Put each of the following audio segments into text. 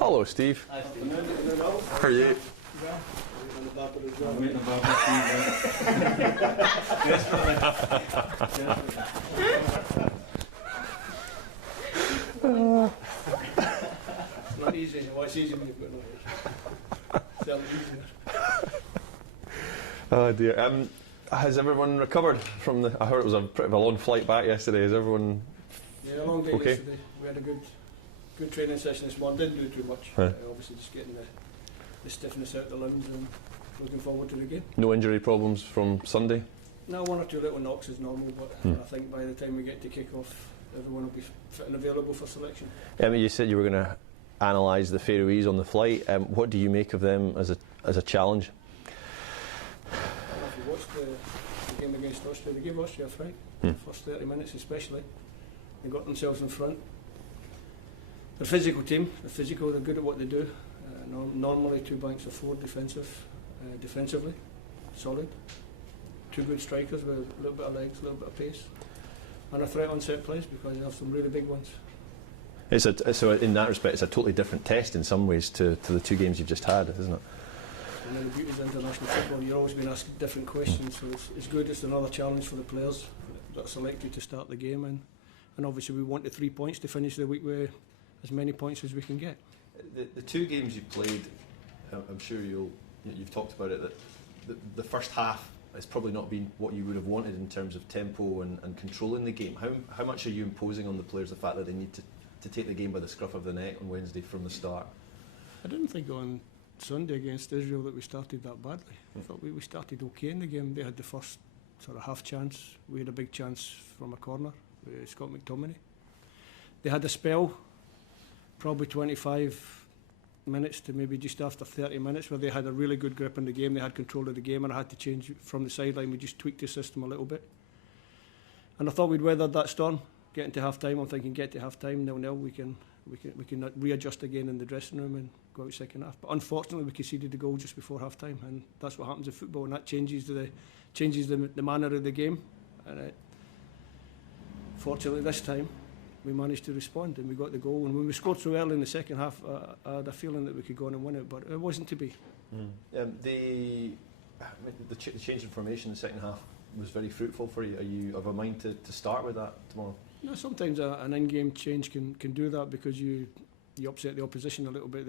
Hello, Steve. Hi, Steve. How are you? It's not easy. What's easy when you've got no age? Certainly easier. Oh dear. Has everyone recovered from the? I heard it was a bit of a long flight back yesterday. Is everyone? Yeah, a long day okay? yesterday. We had a good training session this morning. Didn't do too much. Huh. Obviously, just getting the stiffness out the limbs and looking forward to the game. No injury problems from Sunday? No, one or two little knocks is normal, but I think by the time we get to kick off, everyone will be fit and available for selection. You said you were going to analyse the Faroes on the flight. What do you make of them as a challenge? If you watched the game against Austria, they gave Austria a fright. First 30 minutes especially. They got themselves in front. They're a physical team. They're physical. They're good at what they do. Normally 2 banks of 4 defensively, solid. 2 good strikers with a little bit of legs, a little bit of pace, and a threat on set plays because they have some really big ones. So in that respect, it's a totally different test in some ways to the 2 games you've just had, isn't it? And then the beauty of international football, you're always being asked different questions, so it's good. It's another challenge for the players that are selected to start the game, and obviously we want the 3 points to finish the week with as many points as we can get. The 2 games you've played, I'm sure you've talked about it, that the first half has probably not been what you would have wanted in terms of tempo and controlling the game. How much are you imposing on the players the fact that they need to take the game by the scruff of the neck on Wednesday from the start? I didn't think on Sunday against Israel that we started that badly. I thought we started okay in the game. They had the first sort of half chance. We had a big chance from a corner with Scott McTominay. They had a spell, probably 25 minutes to maybe just after 30 minutes, where they had a really good grip on the game. They had control of the game, and I had to change from the sideline. We just tweaked the system a little bit, and I thought we'd weathered that storm. Getting to half time, I'm thinking get to half time 0-0. We can readjust again in the dressing room and go out second half. But unfortunately, we conceded the goal just before half time, and that's what happens in football, and that changes the manner of the game. And fortunately, this time we managed to respond and we got the goal. And when we scored so early in the second half, I had a feeling that we could go on and win it, but it wasn't to be. The change in formation in the second half was very fruitful for you. Are you of a mind to start with that tomorrow? No, sometimes an in-game change can do that because you upset the opposition a little bit.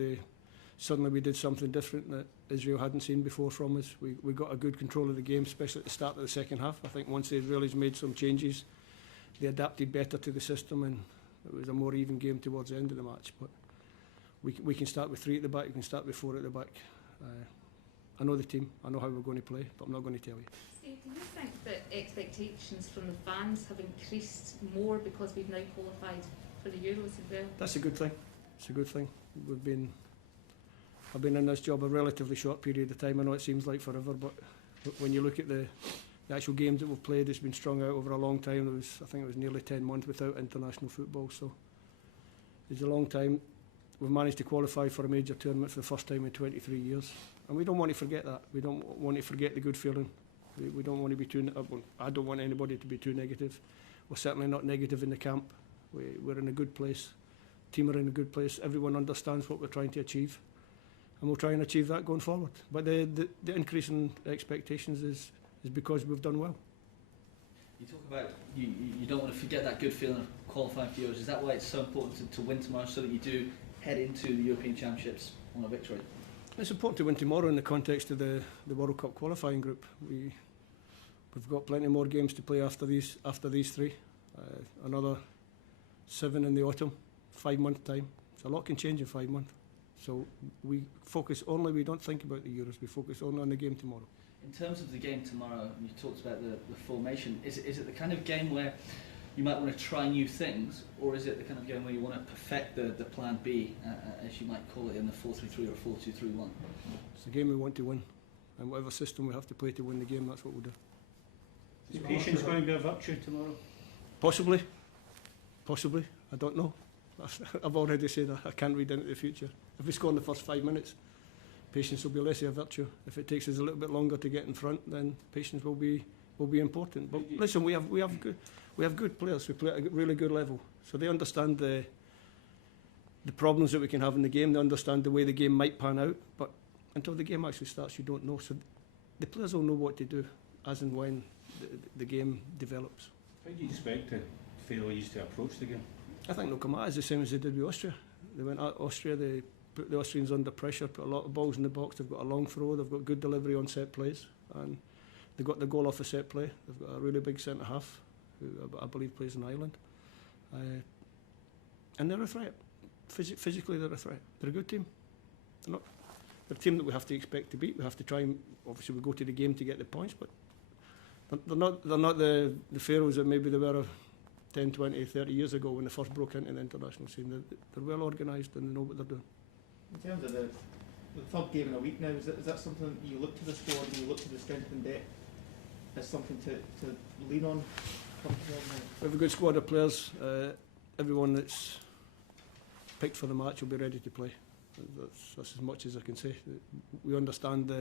Suddenly we did something different that Israel hadn't seen before from us. We got a good control of the game, especially at the start of the second half. I think once the Israelis made some changes, they adapted better to the system, and it was a more even game towards the end of the match. But we can start with 3 at the back, we can start with 4 at the back. I know the team, I know how we're going to play, but I'm not going to tell you. Steve, do you think that expectations from the fans have increased more because we've now qualified for the Euros as well? That's a good thing. It's a good thing. I've been in this job a relatively short period of time. I know it seems like forever, but when you look at the actual games that we've played, it's been strung out over a long time. I think it was nearly 10 months without international football, so it's a long time. We've managed to qualify for a major tournament for the first time in 23 years, and we don't want to forget that. We don't want to forget the good feeling. We don't want to be I don't want anybody to be too negative. We're certainly not negative in the camp. We're in a good place. Team are in a good place. Everyone understands what we're trying to achieve, and we'll try and achieve that going forward. But the increase in expectations is because we've done well. You talk about you don't want to forget that good feeling of qualifying for Euros. Is that why it's so important to win tomorrow, so that you do head into the European Championships on a victory? It's important to win tomorrow in the context of the World Cup qualifying group. We've got plenty more games to play after these 3. Another 7 in the autumn, 5 month time. So a lot can change in 5 months. So we don't think about the Euros, we focus only on the game tomorrow. In terms of the game tomorrow, you talked about the formation. Is it the kind of game where you might want to try new things, or is it the kind of game where you want to perfect the plan B, as you might call it, in the 4-3-3 or 4-2-3-1? It's the game we want to win, and whatever system we have to play to win the game, that's what we'll do. Is patience going to be a virtue tomorrow? Possibly. I don't know. I've already said I can't read into the future. If we score in the first 5 minutes, patience will be less of a virtue. If it takes us a little bit longer to get in front, then patience will be important. But listen, we have good players. We play at a really good level, so they understand the the problems that we can have in the game. They understand the way the game might pan out, but until the game actually starts, you don't know. So the players will know what to do as and when the game develops. How do you expect the Faroes to approach the game? I think they'll come at us the same as they did with Austria. They went at Austria, they put the Austrians under pressure, put a lot of balls in the box, they've got a long throw, they've got good delivery on set plays, and they got the goal off a set play. They've got a really big centre half, who I believe plays in Ireland. And they're a threat. Physically they're a threat. They're a good team. They're a team that we have to expect to beat. We have to try and, obviously we go to the game to get the points, but they're not the Faroes that maybe they were 10, 20, 30 years ago when they first broke into the international scene. They're well organised and they know what they're doing. In terms of the third game in a week now, is that something that you look to the squad and you look to the strength and depth as something to lean on? We have a good squad of players. Everyone that's picked for the match will be ready to play. That's as much as I can say. We understand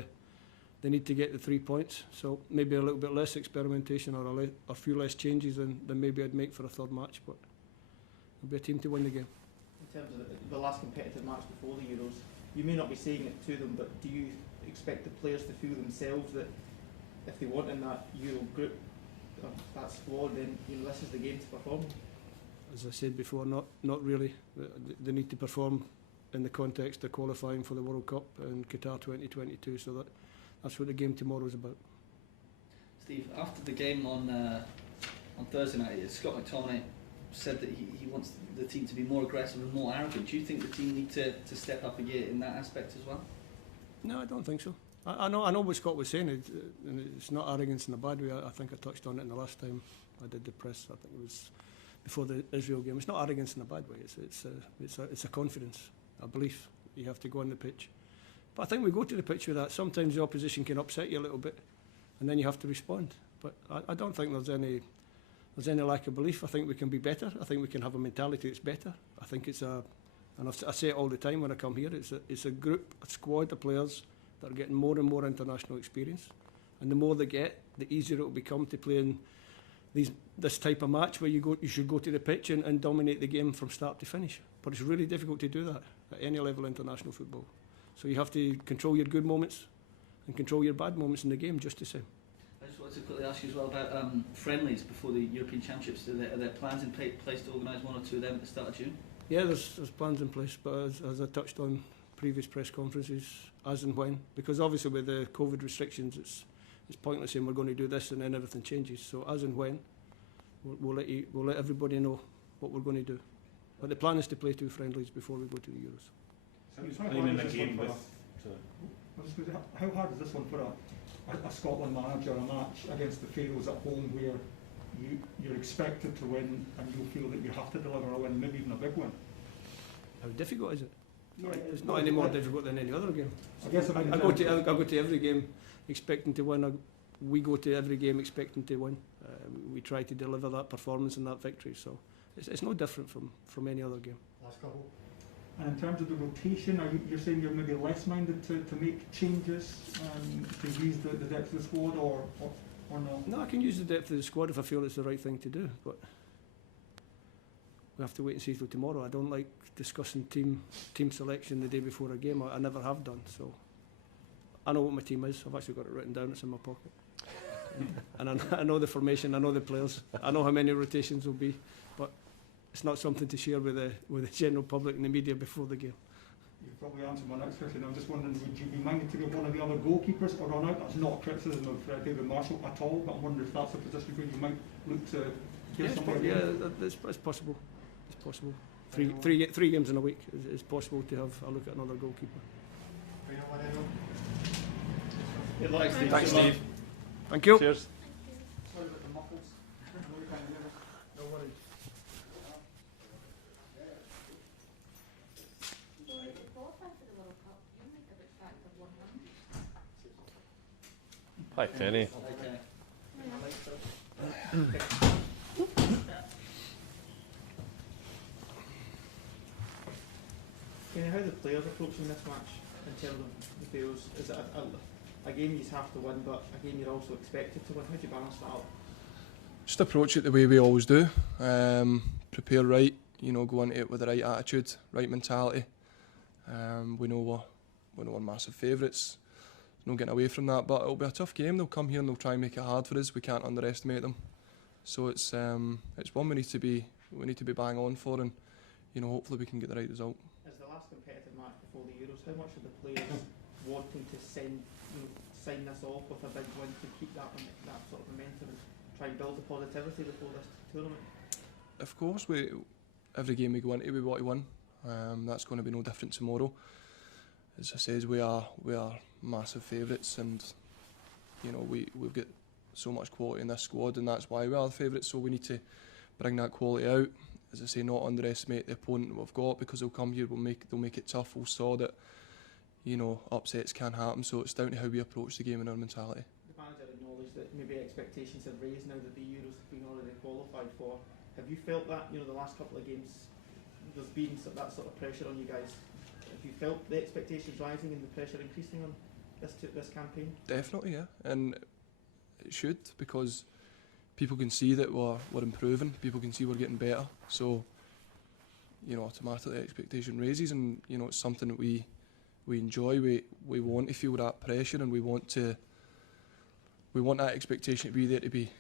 the need to get the 3 points, so maybe a little bit less experimentation or a few less changes than maybe I'd make for a third match, but it'll be a team to win the game. In terms of the last competitive match before the Euros, you may not be saying it to them, but do you expect the players to feel themselves that if they want in that Euro group, that squad, then this is the game to perform? As I said before, not really. They need to perform in the context of qualifying for the World Cup in Qatar 2022, so that's what the game tomorrow is about. Steve, after the game on Thursday night, Scott McTominay said that he wants the team to be more aggressive and more arrogant. Do you think the team need to step up a gear in that aspect as well? No, I don't think so. I know what Scott was saying. It's not arrogance in a bad way. I think I touched on it in the last time I did the press. I think it was before the Israel game. It's not arrogance in a bad way. It's a confidence, a belief. You have to go on the pitch. But I think we go to the pitch with that. Sometimes the opposition can upset you a little bit, and then you have to respond. But I don't think there's any lack of belief. I think we can be better. I think we can have a mentality that's better. I think and I say it all the time when I come here, it's a group, a squad of players that are getting more and more international experience. And the more they get, the easier it will become to play in this type of match where you should go to the pitch and dominate the game from start to finish. But it's really difficult to do that at any level of international football. So you have to control your good moments and control your bad moments in the game just the same. I just wanted to quickly ask you as well about friendlies before the European Championships. Are there plans in place to organise one or two of them at the start of June? Yeah, there's plans in place, but as I touched on previous press conferences, as and when, because obviously with the COVID restrictions, it's pointless saying we're going to do this and then everything changes. So as and when, we'll let everybody know what we're going to do. But the plan is to play 2 friendlies before we go to the Euros. How hard is this one for a Scotland manager, a match against the Faroes at home where you're expected to win and you feel that you have to deliver a win, maybe even a big one? How difficult is it? It's not any more difficult than any other game. I guess I go to every game expecting to win. We go to every game expecting to win. We try to deliver that performance and that victory. So it's no different from any other game. Last couple. And in terms of the rotation, you're saying you're maybe less minded to make changes to use the depth of the squad, or no? No, I can use the depth of the squad if I feel it's the right thing to do, but we have to wait and see till tomorrow. I don't like discussing team selection the day before a game. I never have done, so I know what my team is. I've actually got it written down. It's in my pocket. And I know the formation, I know the players, I know how many rotations will be, but it's not something to share with the general public and the media before the game. You've probably answered my next question. I'm just wondering, would you be minded to get one of the other goalkeepers or run out? That's not criticism of David Marshall at all, but I'm wondering if that's a position where you might look to get somebody. Yeah, it's possible. It's possible. Three games in a week. It's possible to have a look at another goalkeeper. Thanks, Steve. Thank you. Cheers. Sorry about the muffles. No worries. So to qualify for the World Cup, you need a bit factor 100. Hi, Tierney. Kenny, how are the players approaching this match in terms of the Faroes? Is it a game you have to win, but a game you're also expected to win? How do you balance that up? Just approach it the way we always do. Prepare right, go into it with the right attitude, right mentality. We know we're massive favourites. No getting away from that, but it'll be a tough game. They'll come here and they'll try and make it hard for us. We can't underestimate them. So it's one we need to be bang on for, and hopefully we can get the right result. As the last competitive match before the Euros, how much are the players wanting to sign this off with a big win to keep that sort of momentum and try and build the positivity before this tournament? Of course, every game we go into, we want to win. That's going to be no different tomorrow. As I says, we are massive favourites, and we've got so much quality in this squad, and that's why we are the favourites. So we need to bring that quality out. As I say, not underestimate the opponent we've got, because they'll come here, they'll make it tough. We'll saw that upsets can happen. So it's down to how we approach the game and our mentality. The manager acknowledged that maybe expectations have raised now that the Euros have been already qualified for. Have you felt that the last couple of games there's been that sort of pressure on you guys? Have you felt the expectations rising and the pressure increasing on this campaign? Definitely, yeah, and it should, because people can see that we're improving. People can see we're getting better. So automatically the expectation raises, and it's something that we enjoy. We want to feel that pressure, and we want that expectation to be there, to be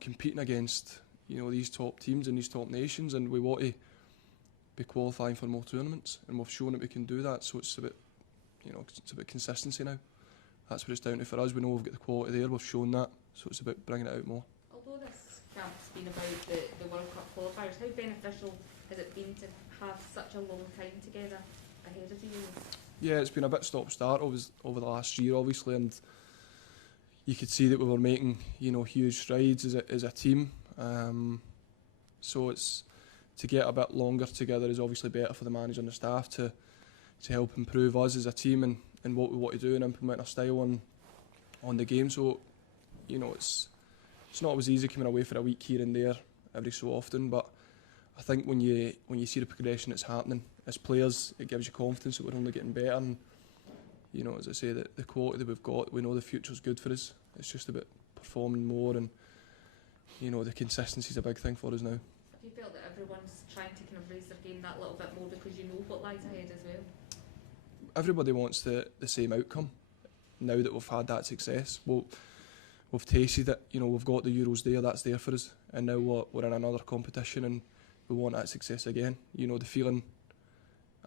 competing against these top teams and these top nations, and we want to be qualifying for more tournaments, and we've shown that we can do that. So it's about consistency now. That's what it's down to for us. We know we've got the quality there, we've shown that, so it's about bringing it out more. Although this camp's been about the World Cup qualifiers, how beneficial has it been to have such a long time together ahead of the Euros? Yeah, it's been a bit stop-start over the last year, obviously, and you could see that we were making huge strides as a team. So it's to get a bit longer together is obviously better for the manager and the staff to help improve us as a team and what we want to do and implement our style on the game. So it's not always easy coming away for a week here and there every so often, but I think when you see the progression that's happening as players, it gives you confidence that we're only getting better. And as I say, the quality that we've got, we know the future's good for us. It's just about performing more, and the consistency is a big thing for us now. Have you felt that everyone's trying to kind of raise their game that little bit more because you know what lies ahead as well? Everybody wants the same outcome now that we've had that success. We've tasted it, we've got the Euros there, that's there for us, and now we're in another competition and we want that success again. The feeling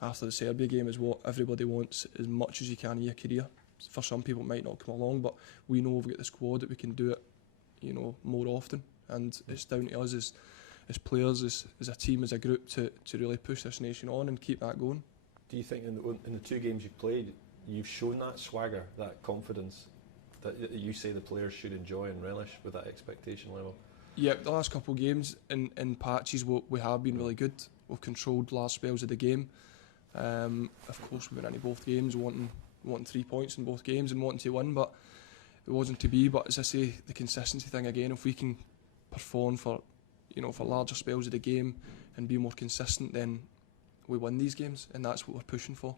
after the Serbia game is what everybody wants, as much as you can in your career. For some people it might not come along, but we know we've got the squad that we can do it more often, and it's down to us as players, as a team, as a group to really push this nation on and keep that going. Do you think in the two games you've played, you've shown that swagger, that confidence that you say the players should enjoy and relish with that expectation level? Yeah, the last couple of games in patches we have been really good. We've controlled large spells of the game. Of course we went into both games wanting 3 points in both games and wanting to win, but it wasn't to be. But as I say, the consistency thing again, if we can perform for larger spells of the game and be more consistent, then we win these games, and that's what we're pushing for.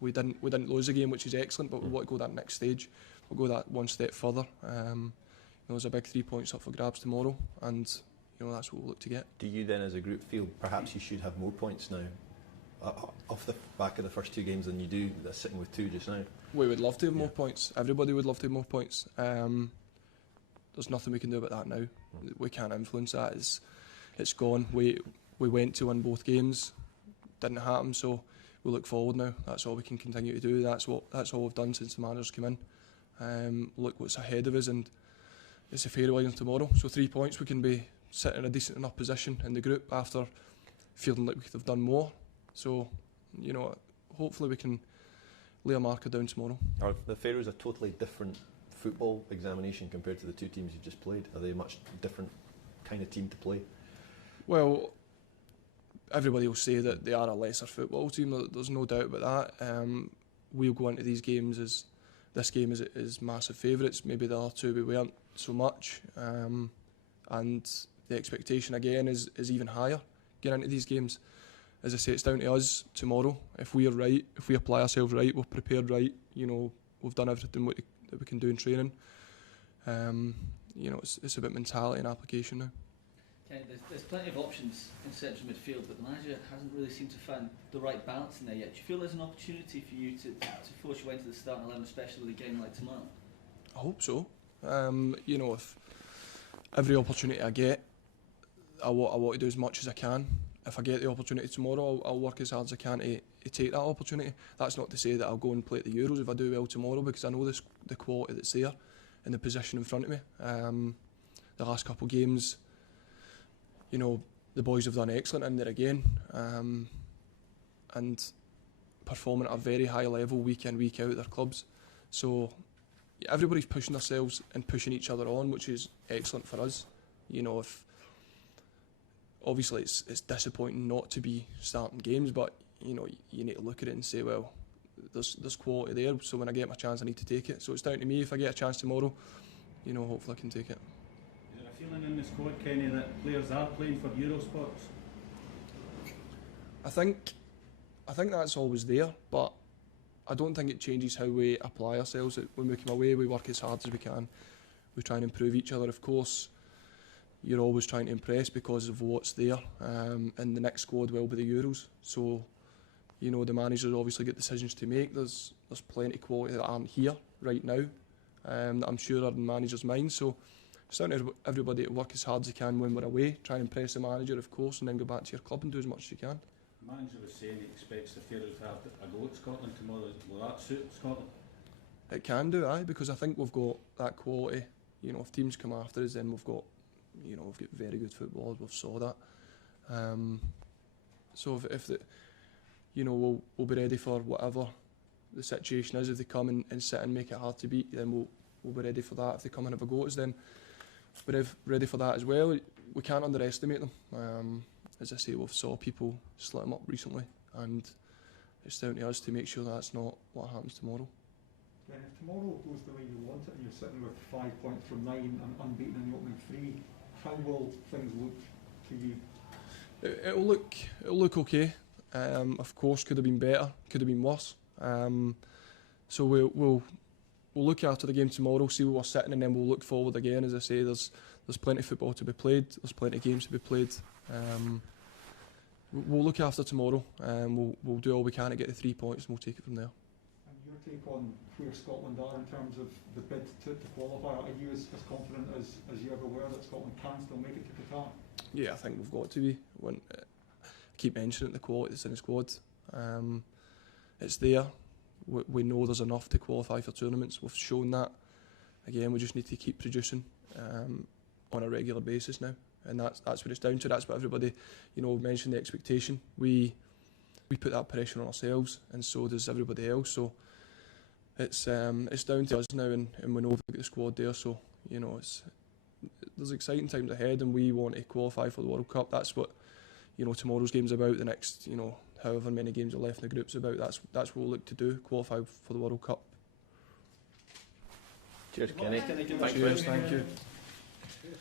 We didn't lose a game, which is excellent, but we want to go that next stage. We'll go that one step further. There's a big 3 points up for grabs tomorrow, and that's what we'll look to get. Do you then, as a group, feel perhaps you should have more points now, off the back of the first two games, than you do sitting with two just now? We would love to have more points. Everybody would love to have more points. There's nothing we can do about that now. We can't influence that. It's gone. We went to win both games, didn't happen. So we look forward now. That's all we can continue to do. That's all we've done since the manager's come in. Look what's ahead of us, and it's the Faroe Islands tomorrow. So 3 points, we can be sitting in a decent enough position in the group after feeling like we could have done more. So hopefully we can lay a marker down tomorrow. Are the Faroes a totally different football examination compared to the two teams you've just played? Are they a much different kind of team to play? Well, everybody will say that they are a lesser football team. There's no doubt about that. We'll go into these games as this game is massive favourites. Maybe the other two we weren't so much, and the expectation again is even higher getting into these games. As I say, it's down to us tomorrow. If we are right, if we apply ourselves right, we're prepared right. We've done everything that we can do in training. It's about mentality and application now. Okay, there's plenty of options in central midfield, but the manager hasn't really seemed to find the right balance in there yet. Do you feel there's an opportunity for you to force your way into the starting 11, especially with a game like tomorrow? I hope so. You know, if every opportunity I get, I want to do as much as I can. If I get the opportunity tomorrow, I'll work as hard as I can to take that opportunity. That's not to say that I'll go and play at the Euros if I do well tomorrow, because I know the quality that's there and the position in front of me. The last couple of games, you know, the boys have done excellent in there again, and performing at a very high level week in, week out at their clubs. So yeah, everybody's pushing themselves and pushing each other on, which is excellent for us. You know, if obviously it's disappointing not to be starting games, but you know, you need to look at it and say, well, there's quality there, so when I get my chance I need to take it. So it's down to me. If I get a chance tomorrow, you know, hopefully I can take it. Is there a feeling in the squad, Kenny, that players are playing for Euro spots? I think that's always there, but I don't think it changes how we apply ourselves. When we come away, we work as hard as we can. We try and improve each other. Of course, you're always trying to impress because of what's there, and the next squad will be the Euros. So, you know, the managers obviously get decisions to make. There's plenty of quality that aren't here right now, that I'm sure are in managers' minds. So it's down to everybody to work as hard as they can when we're away, try and impress the manager, of course, and then go back to your club and do as much as you can. The manager was saying he expects the Faroes to have a go at Scotland tomorrow. Will that suit Scotland? It can do, aye, because I think we've got that quality. You know, if teams come after us, then we've got very good footballers. We've saw that. So if the, you know, we'll be ready for whatever the situation is. If they come and sit and make it hard to beat, then we'll be ready for that. If they come and have a go at us, then we're ready for that as well. We can't underestimate them. As I say, we've saw people slit them up recently, and it's down to us to make sure that's not what happens tomorrow. Then if tomorrow goes the way you want it and you're sitting with 5 points from 9 and unbeaten in the opening 3, how will things look to you? It'll look okay. Of course, could have been better, could have been worse. So we'll look after the game tomorrow, see where we're sitting, and then we'll look forward again. As I say, there's plenty of football to be played. There's plenty of games to be played. We'll look after tomorrow. We'll do all we can to get the 3 points, and we'll take it from there. And your take on where Scotland are in terms of the bid to qualify? Are you as confident as you ever were that Scotland can still make it to Qatar? Yeah, I think we've got to be. I keep mentioning the quality that's in the squad. It's there. We know there's enough to qualify for tournaments. We've shown that. Again, we just need to keep producing on a regular basis now, and that's what it's down to. That's what everybody, you know, mentioned the expectation. We put that pressure on ourselves, and so does everybody else. So it's down to us now, and we know we've got the squad there. So you know, there's exciting times ahead, and we want to qualify for the World Cup. That's what, you know, tomorrow's game's about. The next, you know, however many games are left in the group's about. That's what we'll look to do, qualify for the World Cup. Cheers, Kenny. Thank you. Cheers, thank you. Cheers.